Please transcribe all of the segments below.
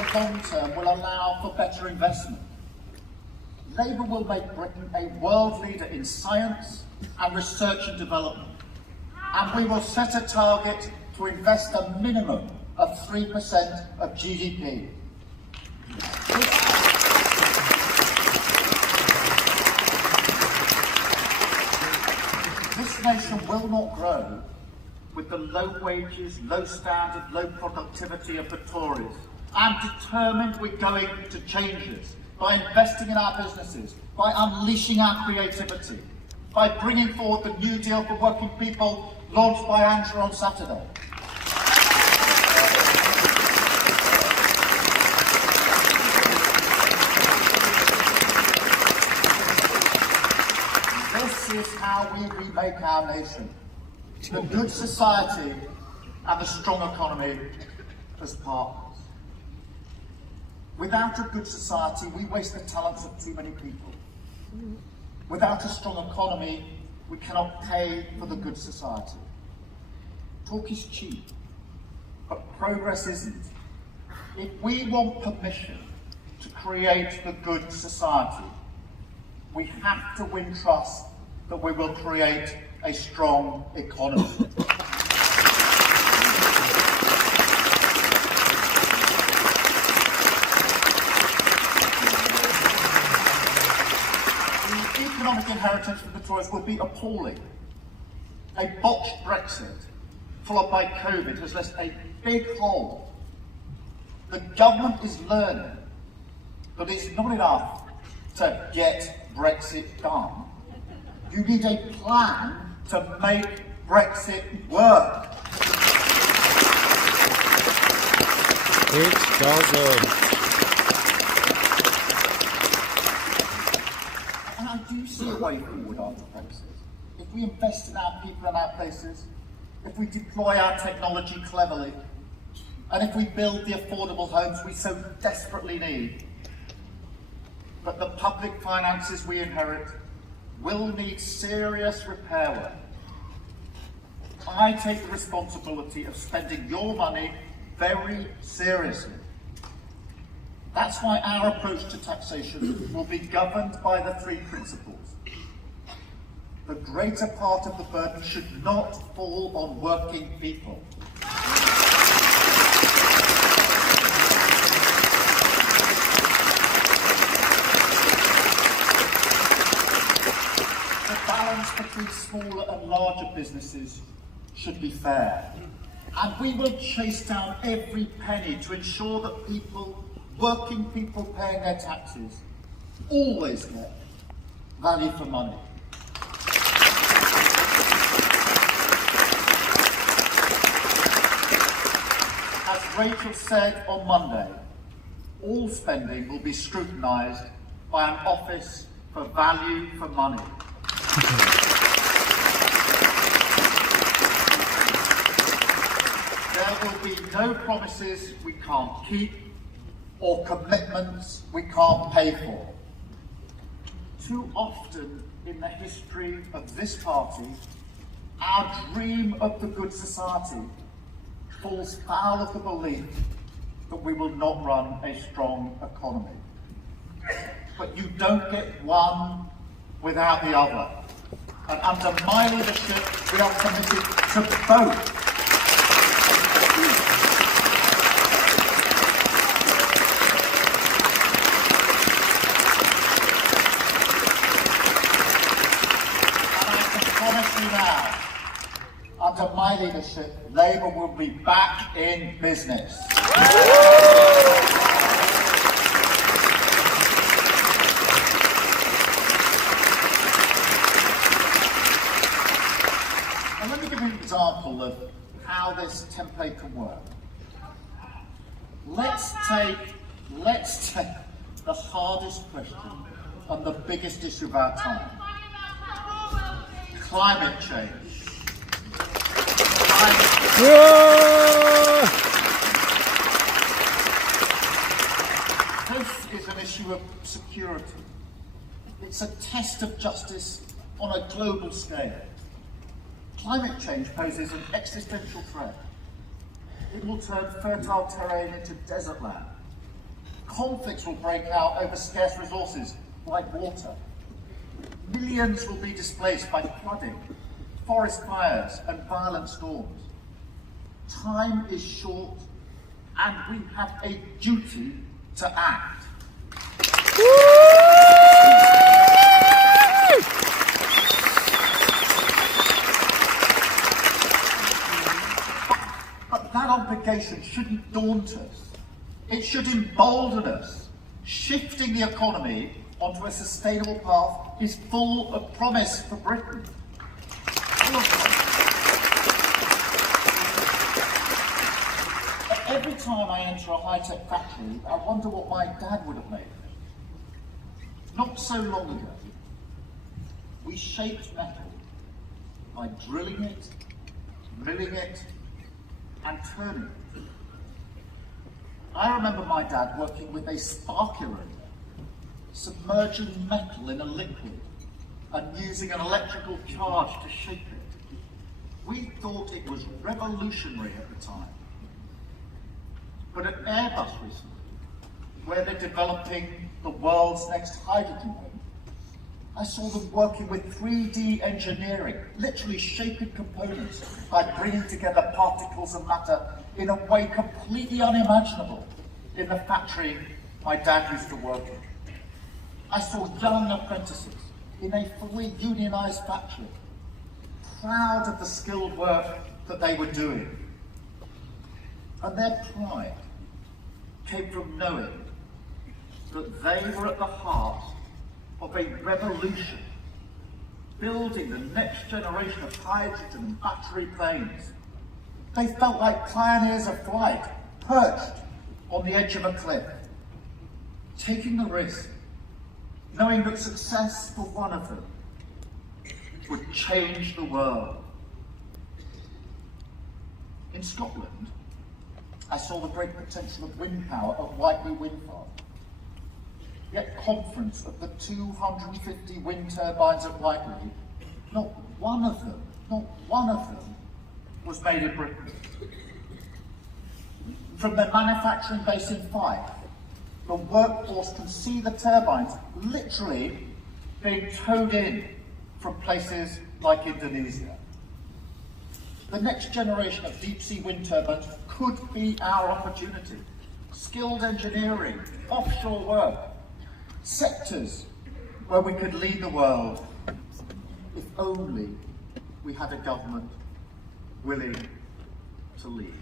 the long term will allow for better investment. Labour will make Britain a world leader in science and research and development. And we will set a target to invest a minimum of 3% of GDP. This nation will not grow with the low wages, low standard, low productivity of the Tories. I'm determined we're going to change this by investing in our businesses, by unleashing our creativity, by bringing forward the New Deal for working people launched by Andrew on Saturday. This is how we remake our nation. The good society and the strong economy as partners. Without a good society, we waste the talents of too many people. Without a strong economy, we cannot pay for the good society. Talk is cheap, but progress isn't. If we want permission to create the good society, we have to win trust that we will create a strong economy. The economic inheritance from the Tories will be appalling. A botched Brexit, followed by COVID, has left a big hole. The government is learning that it's not enough to get Brexit done. You need a plan to make Brexit work. It doesn't. And I do see a way forward after Brexit. If we invest in our people and our places, if we deploy our technology cleverly, and if we build the affordable homes we so desperately need. But the public finances we inherit will need serious repair work. I take the responsibility of spending your money very seriously. That's why our approach to taxation will be governed by the three principles. The greater part of the burden should not fall on working people. Between smaller and larger businesses should be fair. And we will chase down every penny to ensure that people, working people paying their taxes, always get value for money. As Rachel said on Monday, all spending will be scrutinised by an Office for Value for Money. There will be no promises we can't keep or commitments we can't pay for. Too often in the history of this party, our dream of the good society falls foul of the belief that we will not run a strong economy. But you don't get one without the other. And under my leadership, we are committed to both. And I can promise you now, under my leadership, Labour will be back in business. Example of how this template can work. Let's take the hardest question and the biggest issue of our time. Climate change. This is an issue of security. It's a test of justice on a global scale. Climate change poses an existential threat. It will turn fertile terrain into desert land. Conflicts will break out over scarce resources like water. Millions will be displaced by flooding, forest fires and violent storms. Time is short and we have a duty to act. But that obligation shouldn't daunt us. It should embolden us. Shifting the economy onto a sustainable path is full of promise for Britain. Every time I enter a high-tech factory, I wonder what my dad would have made of it. Not so long ago, we shaped metal by drilling it, milling it, and turning it. I remember my dad working with a sparkulator, submerging metal in a liquid and using an electrical charge to shape it. We thought it was revolutionary at the time. But at Airbus recently, where they're developing the world's next hydrogen wing, I saw them working with 3D engineering, literally shaping components by bringing together particles and matter in a way completely unimaginable in the factory my dad used to work in. I saw young apprentices in a fully unionised factory, proud of the skilled work that they were doing. And their pride came from knowing that they were at the heart of a revolution, building the next generation of hydrogen and battery planes. They felt like pioneers of flight, perched on the edge of a cliff, taking the risk, knowing that success for one of them would change the world. In Scotland, I saw the great potential of wind power at Whiteley Wind Farm. At conference of the 250 wind turbines at Whiteley, not one of them was made in Britain. From their manufacturing base in Fife, the workforce can see the turbines literally being towed in from places like Indonesia. The next generation of deep-sea wind turbines could be our opportunity. Skilled engineering, offshore work, sectors where we could lead the world if only we had a government willing to lead.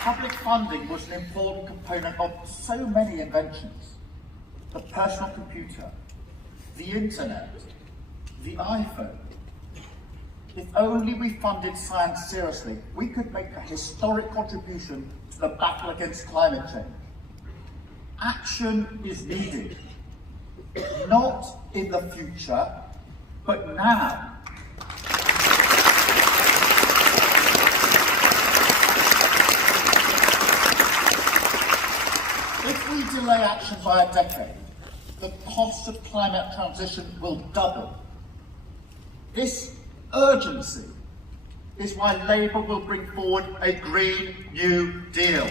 Public funding was an important component of so many inventions. The personal computer, the internet, the iPhone. If only we funded science seriously, we could make a historic contribution to the battle against climate change. Action is needed, not in the future, but now. If we delay action by a decade, the cost of climate transition will double. This urgency is why Labour will bring forward a Green New Deal.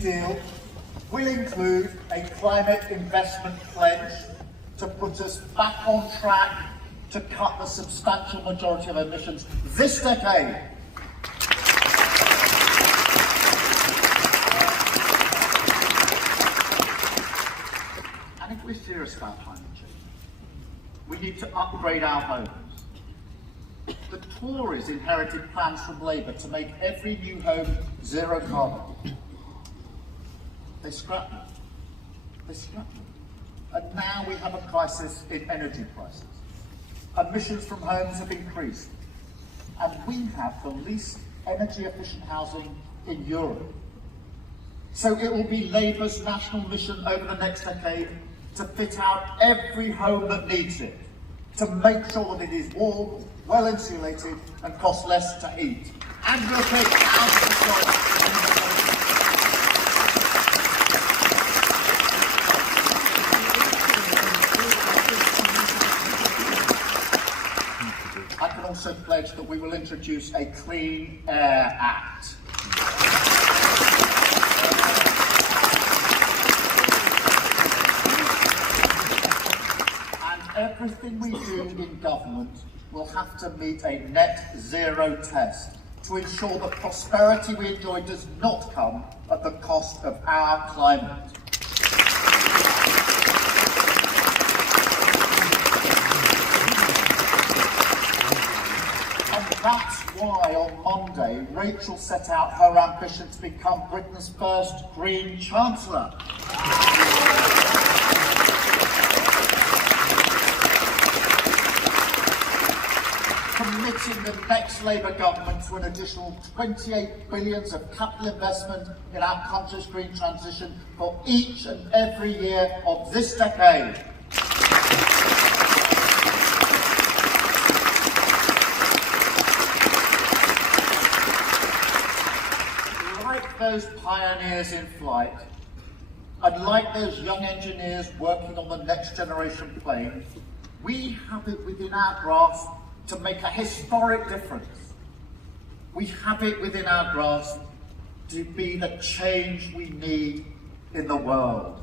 Deal will include a climate investment pledge to put us back on track to cut the substantial majority of emissions this decade. And if we're serious about climate change, we need to upgrade our homes. The Tories inherited plans from Labour to make every new home zero carbon. They scrapped them. And now we have a crisis in energy prices. emissions from homes have increased, and we have the least energy efficient housing in Europe. So it will be Labour's national mission over the next decade to fit out every home that needs it, to make sure that it is warm, well insulated and costs less to heat. And we'll take thousands of I can also pledge that we will introduce a Clean Air Act. And everything we do in government will have to meet a net zero test to ensure that prosperity we enjoy does not come at the cost of our climate. That's why on Monday, Rachel set out her ambition to become Britain's first Green Chancellor. Committing the next Labour government to an additional 28 billion of capital investment in our country's green transition for each and every year of this decade. Those pioneers in flight, and like those young engineers working on the next generation plane, we have it within our grasp to make a historic difference. We have it within our grasp to be the change we need in the world.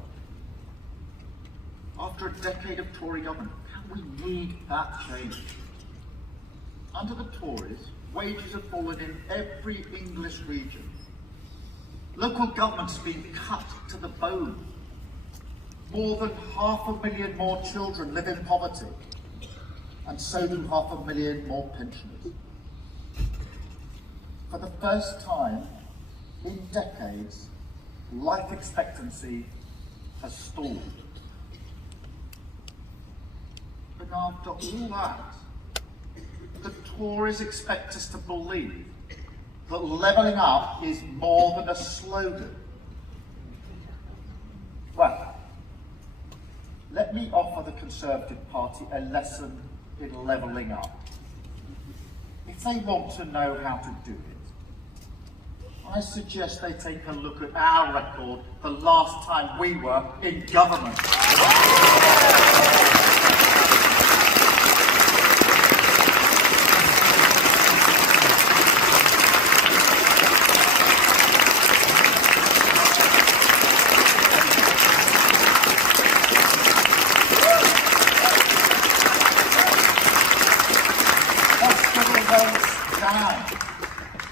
After a decade of Tory government, we need that change. Under the Tories, wages have fallen in every English region. Local government has been cut to the bone. More than 500,000 more children live in poverty, and so do 500,000 more pensioners. For the first time in decades, life expectancy has stalled. But after all that, the Tories expect us to believe that levelling up is more than a slogan. Well, let me offer the Conservative Party a lesson in levelling up. If they want to know how to do it, I suggest they take a look at our record the last time we were in government.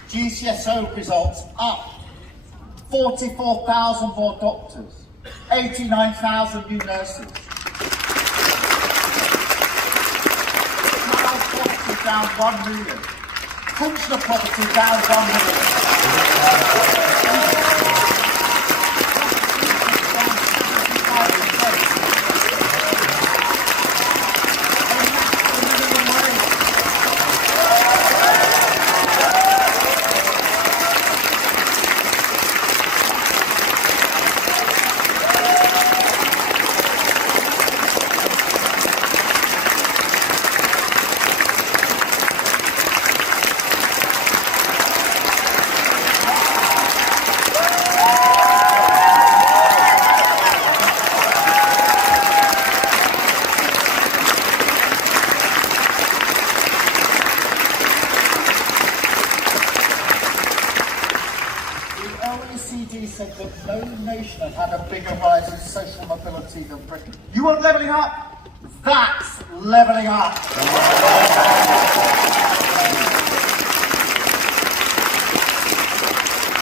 GCSO results up, 44,000 more doctors, 89,000 new nurses. Child poverty down 1 million, pensioner poverty down 1 million. Said that no nation had had a bigger rise in social mobility than Britain. You want levelling up? That's levelling up.